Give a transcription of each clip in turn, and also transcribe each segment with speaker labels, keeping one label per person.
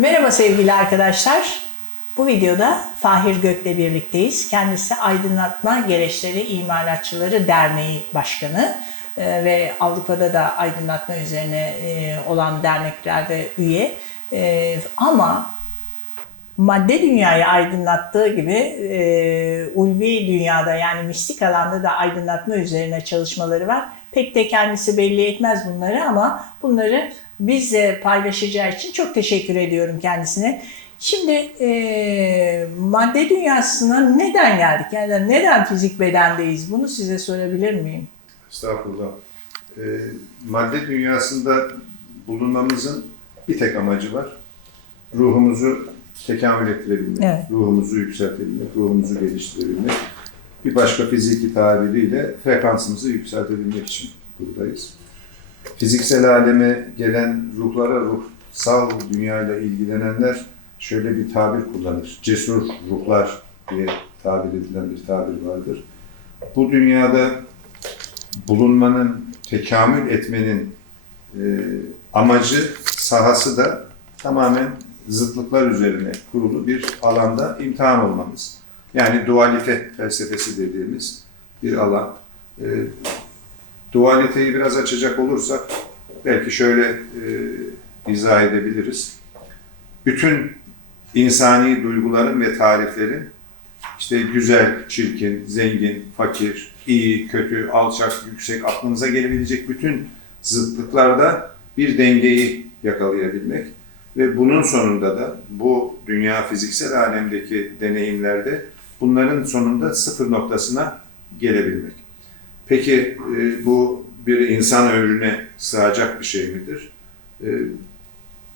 Speaker 1: Merhaba sevgili arkadaşlar. Bu videoda Fahir Gök'le birlikteyiz. Kendisi Aydınlatma Gereçleri İmalatçıları Derneği Başkanı Ee, ve Avrupa'da da aydınlatma üzerine e, olan derneklerde üye. Ee, Ama madde dünyayı aydınlattığı gibi e, ulvi dünyada yani mistik alanda da aydınlatma üzerine çalışmaları var. Pek de kendisi belli etmez bunları ama bunları bizle paylaşacağı için çok teşekkür ediyorum kendisine. Şimdi e, madde dünyasına neden geldik? Yani neden fizik bedendeyiz? Bunu size sorabilir miyim?
Speaker 2: Estağfurullah. Ee, madde dünyasında bulunmamızın bir tek amacı var. Ruhumuzu tekamül ettirebilmek,
Speaker 1: Evet.
Speaker 2: ruhumuzu yükseltebilmek, ruhumuzu geliştirebilmek. Bir başka fiziki tabiriyle frekansımızı yükseltebilmek için buradayız. Fiziksel aleme gelen ruhlara, ruhsal dünyayla ilgilenenler şöyle bir tabir kullanır. Cesur ruhlar diye tabir edilen bir tabir vardır. Bu dünyada bulunmanın, tekamül etmenin e, amacı, sahası da tamamen zıtlıklar üzerine kurulu bir alanda imtihan olmamız. Yani dualite felsefesi dediğimiz bir alan. E, dualiteyi biraz açacak olursak belki şöyle e, izah edebiliriz. Bütün insani duyguların ve tariflerin işte güzel, çirkin, zengin, fakir, iyi, kötü, alçak, yüksek, aklınıza gelebilecek bütün zıtlıklarda bir dengeyi yakalayabilmek ve bunun sonunda da bu dünya fiziksel alemdeki deneyimlerde bunların sonunda sıfır noktasına gelebilmek. Peki e, bu bir insan ömrüne sığacak bir şey midir? E,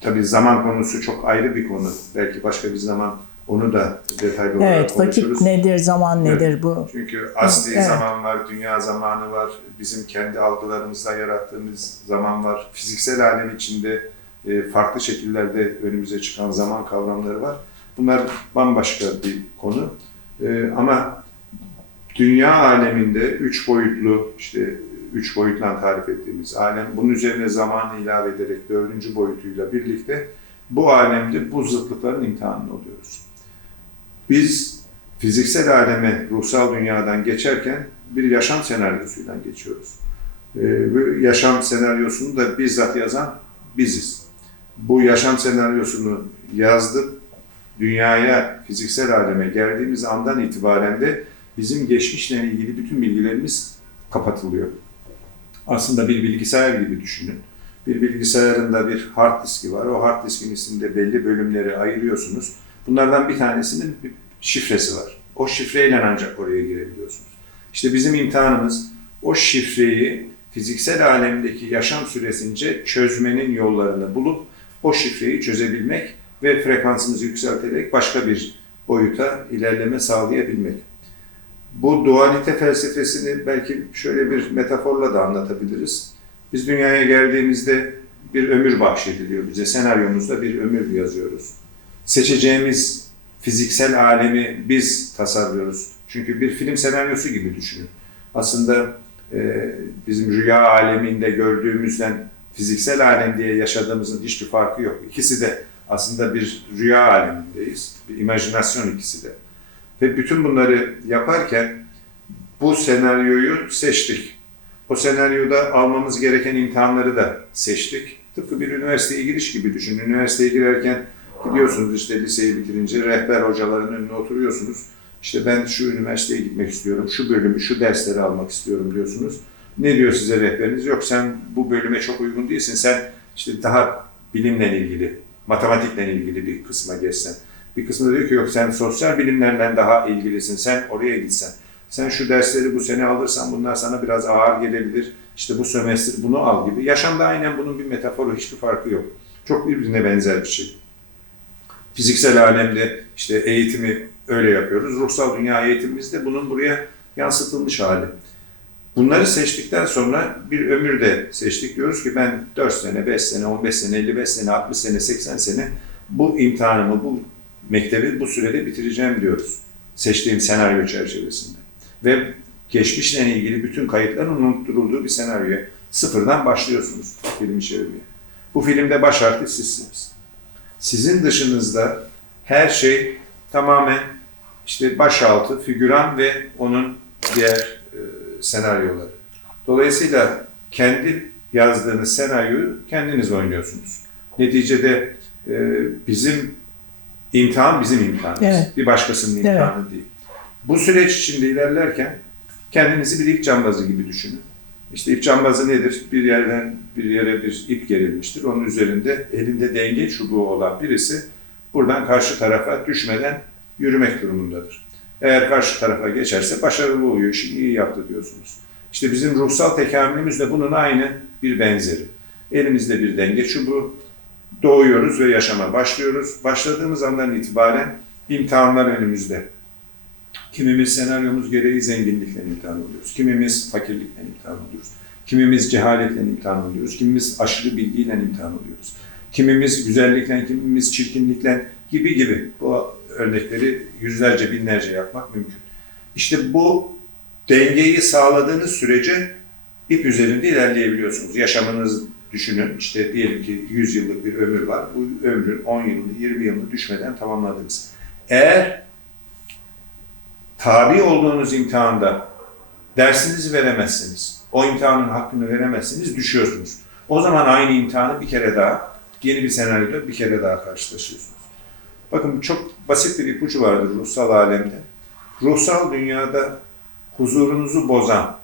Speaker 2: tabii zaman konusu çok ayrı bir konu. Belki başka bir zaman onu da detaylı olarak
Speaker 1: Evet, vakit
Speaker 2: konuşuruz.
Speaker 1: nedir, zaman
Speaker 2: Evet.
Speaker 1: nedir bu?
Speaker 2: Çünkü asli
Speaker 1: Evet.
Speaker 2: zaman var, dünya zamanı var, bizim kendi algılarımızla yarattığımız zaman var. Fiziksel alem içinde farklı şekillerde önümüze çıkan zaman kavramları var. Bunlar bambaşka bir konu. E, Ama dünya aleminde üç boyutlu, işte üç boyutla tarif ettiğimiz alem, bunun üzerine zamanı ilave ederek dördüncü boyutuyla birlikte bu alemde bu zıtlıkların imtihanını oluyoruz. Biz fiziksel aleme, ruhsal dünyadan geçerken bir yaşam senaryosuyla geçiyoruz. Ee, yaşam senaryosunu da bizzat yazan biziz. Bu yaşam senaryosunu yazdık, dünyaya, fiziksel aleme geldiğimiz andan itibaren de bizim geçmişle ilgili bütün bilgilerimiz kapatılıyor. Aslında bir bilgisayar gibi düşünün. Bir bilgisayarında bir hard diski var. O hard diskin içinde belli bölümleri ayırıyorsunuz. Bunlardan bir tanesinin bir şifresi var. O şifreyle ancak oraya girebiliyorsunuz. İşte bizim imtihanımız o şifreyi fiziksel alemdeki yaşam süresince çözmenin yollarını bulup o şifreyi çözebilmek ve frekansımızı yükselterek başka bir boyuta ilerleme sağlayabilmek. Bu dualite felsefesini belki şöyle bir metaforla da anlatabiliriz. Biz dünyaya geldiğimizde bir ömür bahşediliyor bize. Senaryomuzda bir ömür yazıyoruz. Seçeceğimiz fiziksel alemi biz tasarlıyoruz. Çünkü bir film senaryosu gibi düşünün. Aslında e, bizim rüya aleminde gördüğümüzden fiziksel alem diye yaşadığımızın hiçbir farkı yok. İkisi de aslında bir rüya alemindeyiz. Bir imajinasyon ikisi de. Ve bütün bunları yaparken bu senaryoyu seçtik. O senaryoda almamız gereken imtihanları da seçtik. Tıpkı bir üniversiteye giriş gibi düşünün. Üniversiteye girerken gidiyorsunuz işte liseyi bitirince rehber hocaların önüne oturuyorsunuz. İşte ben şu üniversiteye gitmek istiyorum, şu bölümü, şu dersleri almak istiyorum diyorsunuz. Ne diyor size rehberiniz? Yok sen bu bölüme çok uygun değilsin. Sen işte daha bilimle ilgili, matematikle ilgili bir kısma geçsen. Bir kısmı diyor ki yok sen sosyal bilimlerden daha ilgilisin. Sen oraya gitsen. Sen şu dersleri bu sene alırsan bunlar sana biraz ağır gelebilir. İşte bu sömestr bunu al gibi. Yaşamda aynen bunun bir metaforu, hiçbir farkı yok. Çok birbirine benzer bir şey. Fiziksel alemde işte eğitimi öyle yapıyoruz. Ruhsal dünya eğitimimizde bunun buraya yansıtılmış hali. Bunları seçtikten sonra bir ömür de seçtik. Diyoruz ki ben 4 sene, 5 sene, 15 sene, 55 sene, 60 sene, 80 sene bu imtihanımı, bu mektebi bu sürede bitireceğim diyoruz. Seçtiğim senaryo çerçevesinde. Ve geçmişle ilgili bütün kayıtların unutturulduğu bir senaryoya sıfırdan başlıyorsunuz filmi çevirmeye. Bu filmde baş harfi sizsiniz. Sizin dışınızda her şey tamamen işte başaltı, figüran ve onun diğer senaryoları. Dolayısıyla kendi yazdığınız senaryoyu kendiniz oynuyorsunuz. Neticede e, bizim imtihan bizim imtihanımız.
Speaker 1: Evet.
Speaker 2: Bir başkasının imtihanı değil. Bu süreç içinde ilerlerken kendinizi bir ip cambazı gibi düşünün. İşte ip cambazı nedir? Bir yerden bir yere bir ip gerilmiştir. Onun üzerinde elinde denge çubuğu olan birisi buradan karşı tarafa düşmeden yürümek durumundadır. Eğer karşı tarafa geçerse başarılı oluyor, işini iyi yaptı diyorsunuz. İşte bizim ruhsal tekamülümüz de bunun aynı bir benzeri. Elimizde bir denge çubuğu, doğuyoruz ve yaşama başlıyoruz. Başladığımız andan itibaren imtihanlar önümüzde. Kimimiz senaryomuz gereği zenginlikle imtihan oluyoruz. Kimimiz fakirlikle imtihan oluyoruz. Kimimiz cehaletle imtihan oluyoruz. Kimimiz aşırı bilgiyle imtihan oluyoruz. Kimimiz güzellikle, kimimiz çirkinlikle gibi gibi. Bu örnekleri yüzlerce, binlerce yapmak mümkün. İşte bu dengeyi sağladığınız sürece ip üzerinde ilerleyebiliyorsunuz. Yaşamınız düşünün, işte diyelim ki 100 yıllık bir ömür var. Bu ömrün 10 yılını, 20 yılını düşmeden tamamladınız. Eğer tabi olduğunuz imtihanda dersinizi veremezsiniz, o imtihanın hakkını veremezsiniz, düşüyorsunuz. O zaman aynı imtihanı bir kere daha, yeni bir senaryoda bir kere daha karşılaşıyorsunuz. Bakın çok basit bir ipucu vardır ruhsal alemde. Ruhsal dünyada huzurunuzu bozan,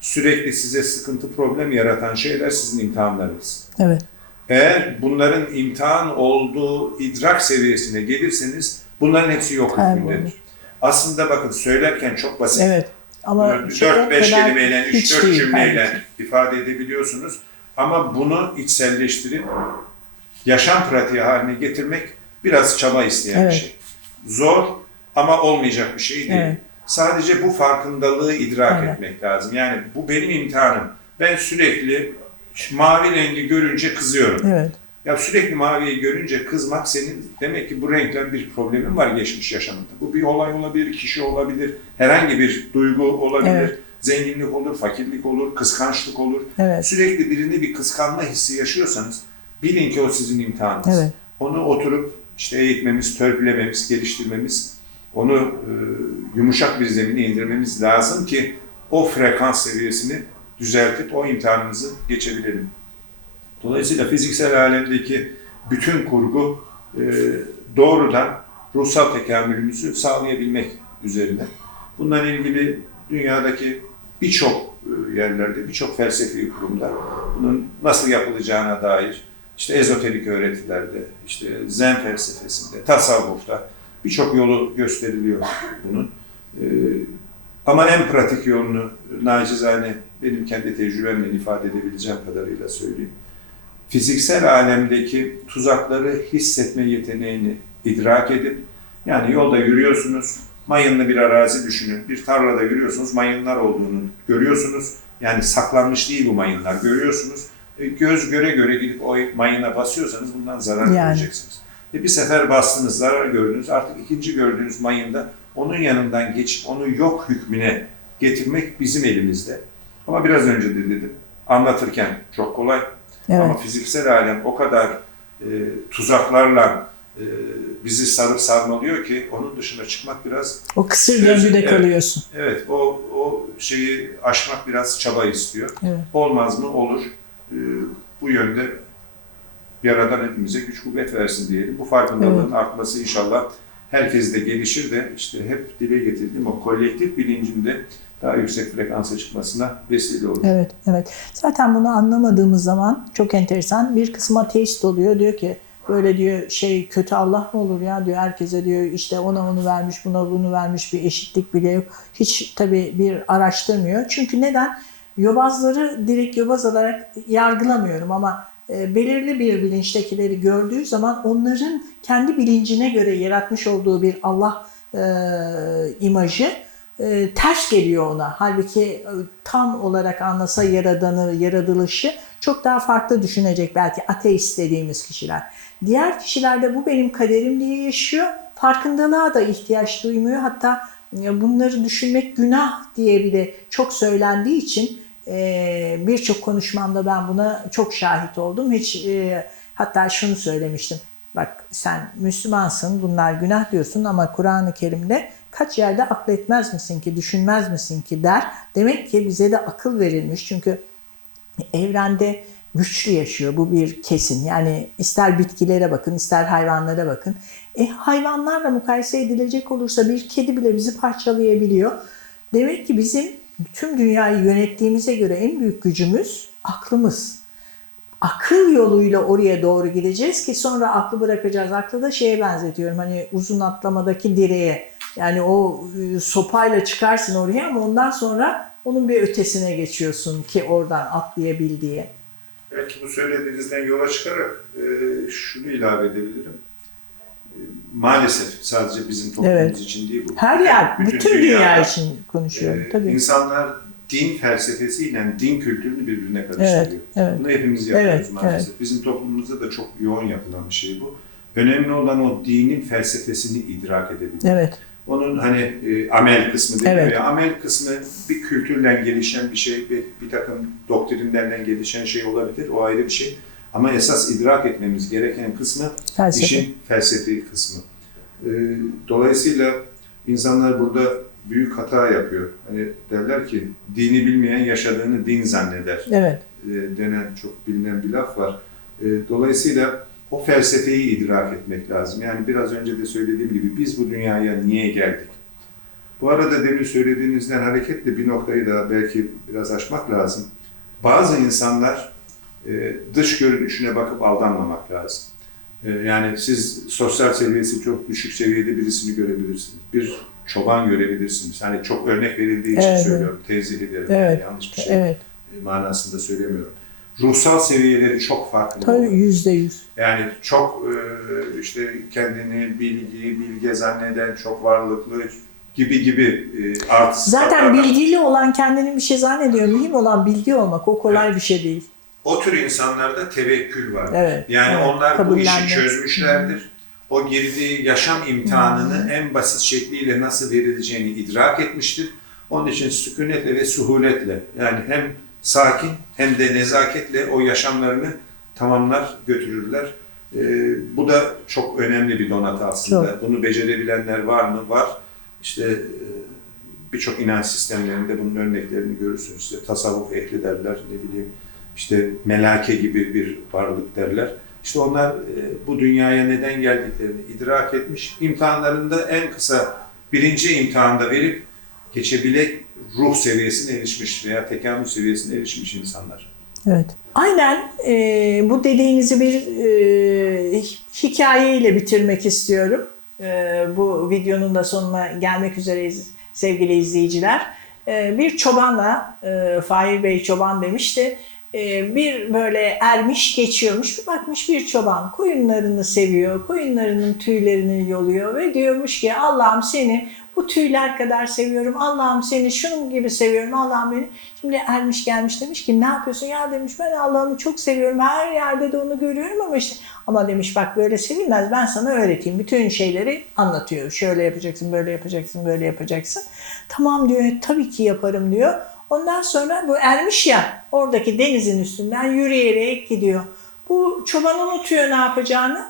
Speaker 2: sürekli size sıkıntı, problem yaratan şeyler sizin imtihanlarınız.
Speaker 1: Evet.
Speaker 2: Eğer bunların imtihan olduğu idrak seviyesine gelirseniz bunların hepsi yok hükmündedir. Aslında bakın söylerken çok basit.
Speaker 1: Evet. Ama
Speaker 2: Bunu
Speaker 1: çok
Speaker 2: 4-5
Speaker 1: kadar
Speaker 2: kelimeyle,
Speaker 1: hiç
Speaker 2: 3-4
Speaker 1: değil
Speaker 2: cümleyle ifade edebiliyorsunuz. Ama bunu içselleştirip yaşam pratiği haline getirmek biraz çaba isteyen
Speaker 1: Evet.
Speaker 2: bir şey. Zor ama olmayacak bir şey değil.
Speaker 1: Evet.
Speaker 2: Sadece bu farkındalığı idrak
Speaker 1: Aynen.
Speaker 2: etmek lazım. Yani bu benim imtihanım. Ben sürekli mavi rengi görünce kızıyorum.
Speaker 1: Evet.
Speaker 2: Ya sürekli maviyi görünce kızmak senin demek ki bu renkle bir problemin var geçmiş yaşamında. Bu bir olay olabilir, kişi olabilir, herhangi bir duygu olabilir.
Speaker 1: Evet.
Speaker 2: Zenginlik olur, fakirlik olur, kıskançlık olur.
Speaker 1: Evet.
Speaker 2: Sürekli birini bir kıskanma hissi yaşıyorsanız bilin ki o sizin imtihanınız.
Speaker 1: Evet.
Speaker 2: Onu oturup işte eğitmemiz, törpülememiz, geliştirmemiz, onu e, yumuşak bir zemine indirmemiz lazım ki o frekans seviyesini düzeltip o imtihanımızı geçebilelim. Dolayısıyla fiziksel alemdeki bütün kurgu e, doğrudan ruhsal tekamülümüzü sağlayabilmek üzerine. Bununla ilgili dünyadaki birçok e, yerlerde, birçok felsefi kurumda bunun nasıl yapılacağına dair işte ezoterik öğretilerde, işte zen felsefesinde, tasavvufta birçok yolu gösteriliyor bunun. E, ama en pratik yolunu nacizane benim kendi tecrübemle ifade edebileceğim kadarıyla söyleyeyim. Fiziksel alemdeki tuzakları hissetme yeteneğini idrak edip, yani yolda yürüyorsunuz, mayınlı bir arazi düşünün. Bir tarlada yürüyorsunuz, mayınlar olduğunu görüyorsunuz. Yani saklanmış değil bu mayınlar, görüyorsunuz. Göz göre göre gidip o mayına basıyorsanız bundan zarar
Speaker 1: Yani.
Speaker 2: göreceksiniz. E, bir sefer bastınız, zarar gördünüz. Artık ikinci gördüğünüz mayında onun yanından geçip onu yok hükmüne getirmek bizim elimizde. Ama biraz önce de dedim, anlatırken çok kolay.
Speaker 1: Evet.
Speaker 2: Ama fiziksel alem o kadar e, tuzaklarla e, bizi sarıp sarmalıyor ki onun dışına çıkmak biraz,
Speaker 1: O kısır döngüde
Speaker 2: evet.
Speaker 1: kalıyorsun.
Speaker 2: evet o, o şeyi aşmak biraz çaba istiyor.
Speaker 1: Evet.
Speaker 2: Olmaz mı? Olur. E, bu yönde Yaradan hepimize güç kuvvet versin diyelim. Bu farkındalığın artması inşallah herkes de gelişir de işte hep dile getirdiğim o kolektif bilincinde daha yüksek frekansa çıkmasına vesile olur.
Speaker 1: Evet, evet. Zaten bunu anlamadığımız zaman çok enteresan. Bir kısım ateist oluyor. Diyor ki böyle diyor şey kötü Allah mı olur ya diyor. Herkese diyor işte ona onu vermiş, buna bunu vermiş bir eşitlik bile yok. Hiç tabii bir araştırmıyor. Çünkü neden? Yobazları direkt yobaz olarak yargılamıyorum ama e, belirli bir bilinçtekileri gördüğü zaman onların kendi bilincine göre yaratmış olduğu bir Allah e, imajı e, ters geliyor ona. Halbuki e, tam olarak anlasa yaradanı, yaratılışı çok daha farklı düşünecek belki ateist dediğimiz kişiler. Diğer kişiler de bu benim kaderim diye yaşıyor. Farkındalığa da ihtiyaç duymuyor. Hatta e, bunları düşünmek günah diye bile çok söylendiği için e, birçok konuşmamda ben buna çok şahit oldum. Hiç e, hatta şunu söylemiştim. bak sen Müslümansın bunlar günah diyorsun ama Kur'an-ı Kerim'de kaç yerde akletmez misin ki, düşünmez misin ki der. Demek ki bize de akıl verilmiş çünkü evrende güçlü yaşıyor. Bu bir kesin. Yani ister bitkilere bakın, ister hayvanlara bakın. E hayvanlarla mukayese edilecek olursa bir kedi bile bizi parçalayabiliyor. Demek ki bizim tüm dünyayı yönettiğimize göre en büyük gücümüz aklımız. Akıl yoluyla oraya doğru gideceğiz ki sonra aklı bırakacağız. Aklı da şeye benzetiyorum hani uzun atlamadaki direğe. Yani o e, sopayla çıkarsın oraya ama ondan sonra onun bir ötesine geçiyorsun ki oradan atlayabil diye.
Speaker 2: Belki bu söylediğinizden yola çıkarak e, şunu ilave edebilirim. Maalesef sadece bizim toplumumuz
Speaker 1: Evet.
Speaker 2: için değil bu.
Speaker 1: Her yer, bütün, dünya
Speaker 2: dünyada,
Speaker 1: için konuşuyorum
Speaker 2: e,
Speaker 1: tabii.
Speaker 2: İnsanlar din felsefesiyle din kültürünü birbirine karıştırıyor.
Speaker 1: Evet, evet.
Speaker 2: Bunu hepimiz yapıyoruz
Speaker 1: Evet,
Speaker 2: maalesef. Bizim toplumumuzda da çok yoğun yapılan bir şey bu. Önemli olan o dinin felsefesini idrak edebilmek.
Speaker 1: Evet,
Speaker 2: Onun hani e, amel kısmı değil
Speaker 1: Evet.
Speaker 2: ya. Amel kısmı bir kültürle gelişen bir şey, bir, bir takım doktrinlerle gelişen şey olabilir. O ayrı bir şey. Ama esas idrak etmemiz gereken kısmı
Speaker 1: felsefe.
Speaker 2: işin felsefi kısmı. E, dolayısıyla insanlar burada büyük hata yapıyor. Hani derler ki dini bilmeyen yaşadığını din zanneder
Speaker 1: Evet,
Speaker 2: e, denen çok bilinen bir laf var. E, Dolayısıyla o felsefeyi idrak etmek lazım. Yani biraz önce de söylediğim gibi biz bu dünyaya niye geldik? Bu arada demin söylediğinizden hareketle bir noktayı da belki biraz açmak lazım. Bazı insanlar e, dış görünüşüne bakıp aldanmamak lazım. E, Yani siz sosyal seviyesi çok düşük seviyede birisini görebilirsiniz. Bir çoban görebilirsiniz. Hani çok örnek verildiği için
Speaker 1: Evet.
Speaker 2: söylüyorum. Tezih ederim.
Speaker 1: Evet.
Speaker 2: Yanlış bir şey
Speaker 1: evet.
Speaker 2: manasında söylemiyorum. Ruhsal seviyeleri çok farklı.
Speaker 1: Tabii yüzde yüz.
Speaker 2: Yani çok e, işte kendini bilgi, bilge zanneden, çok varlıklı gibi gibi e,
Speaker 1: Zaten bilgili olan kendini bir şey zannediyor. Mühim olan bilgi olmak. O kolay bir şey değil.
Speaker 2: O tür insanlarda tevekkül var.
Speaker 1: Evet.
Speaker 2: Yani
Speaker 1: evet.
Speaker 2: onlar bu işi çözmüşlerdir. O girdiği yaşam imtihanını en basit şekliyle nasıl verileceğini idrak etmiştir. Onun için sükunetle ve suhuletle yani hem sakin hem de nezaketle o yaşamlarını tamamlar, götürürler. Ee, bu da çok önemli bir donatı aslında. Bunu becerebilenler var mı? Var. İşte e, birçok inanç sistemlerinde bunun örneklerini görürsünüz. İşte tasavvuf ehli derler, ne bileyim işte melake gibi bir varlık derler. İşte onlar e, bu dünyaya neden geldiklerini idrak etmiş. İmtihanlarında en kısa birinci imtihanda verip geçebilecek ruh seviyesine erişmiş veya tekamül seviyesine erişmiş insanlar.
Speaker 1: Evet. Aynen e, bu dediğinizi bir e, hikayeyle bitirmek istiyorum. E, bu videonun da sonuna gelmek üzereyiz sevgili izleyiciler. E, bir çobanla, e, Fahir Bey çoban demişti, bir böyle ermiş geçiyormuş. Bir bakmış bir çoban koyunlarını seviyor, koyunlarının tüylerini yoluyor ve diyormuş ki Allah'ım seni bu tüyler kadar seviyorum. Allah'ım seni şunun gibi seviyorum. Allah'ım beni. Şimdi ermiş gelmiş demiş ki ne yapıyorsun? Ya demiş ben Allah'ımı çok seviyorum. Her yerde de onu görüyorum ama işte ama demiş bak böyle sevilmez. Ben sana öğreteyim. Bütün şeyleri anlatıyor. Şöyle yapacaksın, böyle yapacaksın, böyle yapacaksın. Tamam diyor. Tabii ki yaparım diyor. Ondan sonra bu ermiş ya oradaki denizin üstünden yürüyerek gidiyor. Bu çoban unutuyor ne yapacağını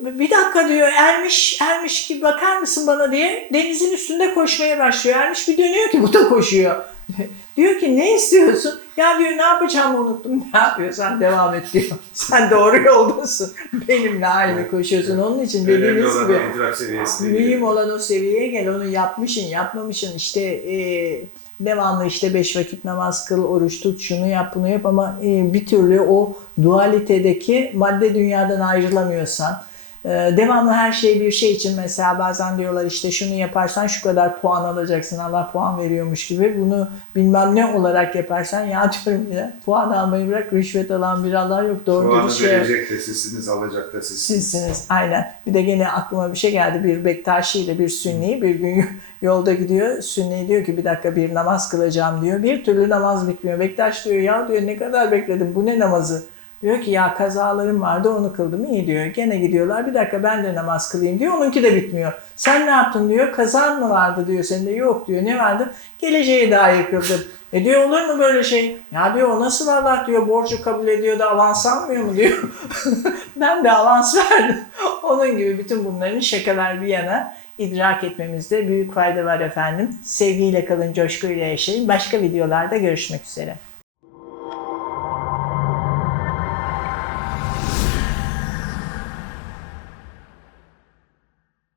Speaker 1: bir dakika diyor ermiş ermiş gibi bakar mısın bana diye denizin üstünde koşmaya başlıyor. Ermiş bir dönüyor ki bu da koşuyor. diyor ki ne istiyorsun? Ya diyor ne yapacağımı unuttum. Ne yapıyorsan devam et diyor. Sen doğru yoldasın. Benimle aynı koşuyorsun. Onun için dediğiniz gibi mühim olan o seviyeye gel. Onu yapmışın yapmamışın işte e, devamlı işte beş vakit namaz kıl, oruç tut, şunu yap, bunu yap ama e, bir türlü o dualitedeki madde dünyadan ayrılamıyorsan, devamlı her şey bir şey için mesela bazen diyorlar işte şunu yaparsan şu kadar puan alacaksın, Allah puan veriyormuş gibi bunu bilmem ne olarak yaparsan ya diyorum ya puan almayı bırak rüşvet alan bir Allah yok doğru dürüst şey.
Speaker 2: verecek de sizsiniz, alacak da sizsiniz.
Speaker 1: Sizsiniz aynen. Bir de gene aklıma bir şey geldi. Bir Bektaşi ile bir Sünni bir gün yolda gidiyor. Sünni diyor ki bir dakika bir namaz kılacağım diyor. Bir türlü namaz bitmiyor. Bektaş diyor ya diyor ne kadar bekledim bu ne namazı? Diyor ki ya kazalarım vardı onu kıldım iyi diyor. Gene gidiyorlar bir dakika ben de namaz kılayım diyor. Onunki de bitmiyor. Sen ne yaptın diyor. Kazan mı vardı diyor sende. Yok diyor. Ne vardı? Geleceğe dair kıldım. E diyor olur mu böyle şey? Ya diyor o nasıl Allah diyor borcu kabul ediyor da avans almıyor mu diyor. ben de avans verdim. Onun gibi bütün bunların şakalar bir yana idrak etmemizde büyük fayda var efendim. Sevgiyle kalın, coşkuyla yaşayın. Başka videolarda görüşmek üzere.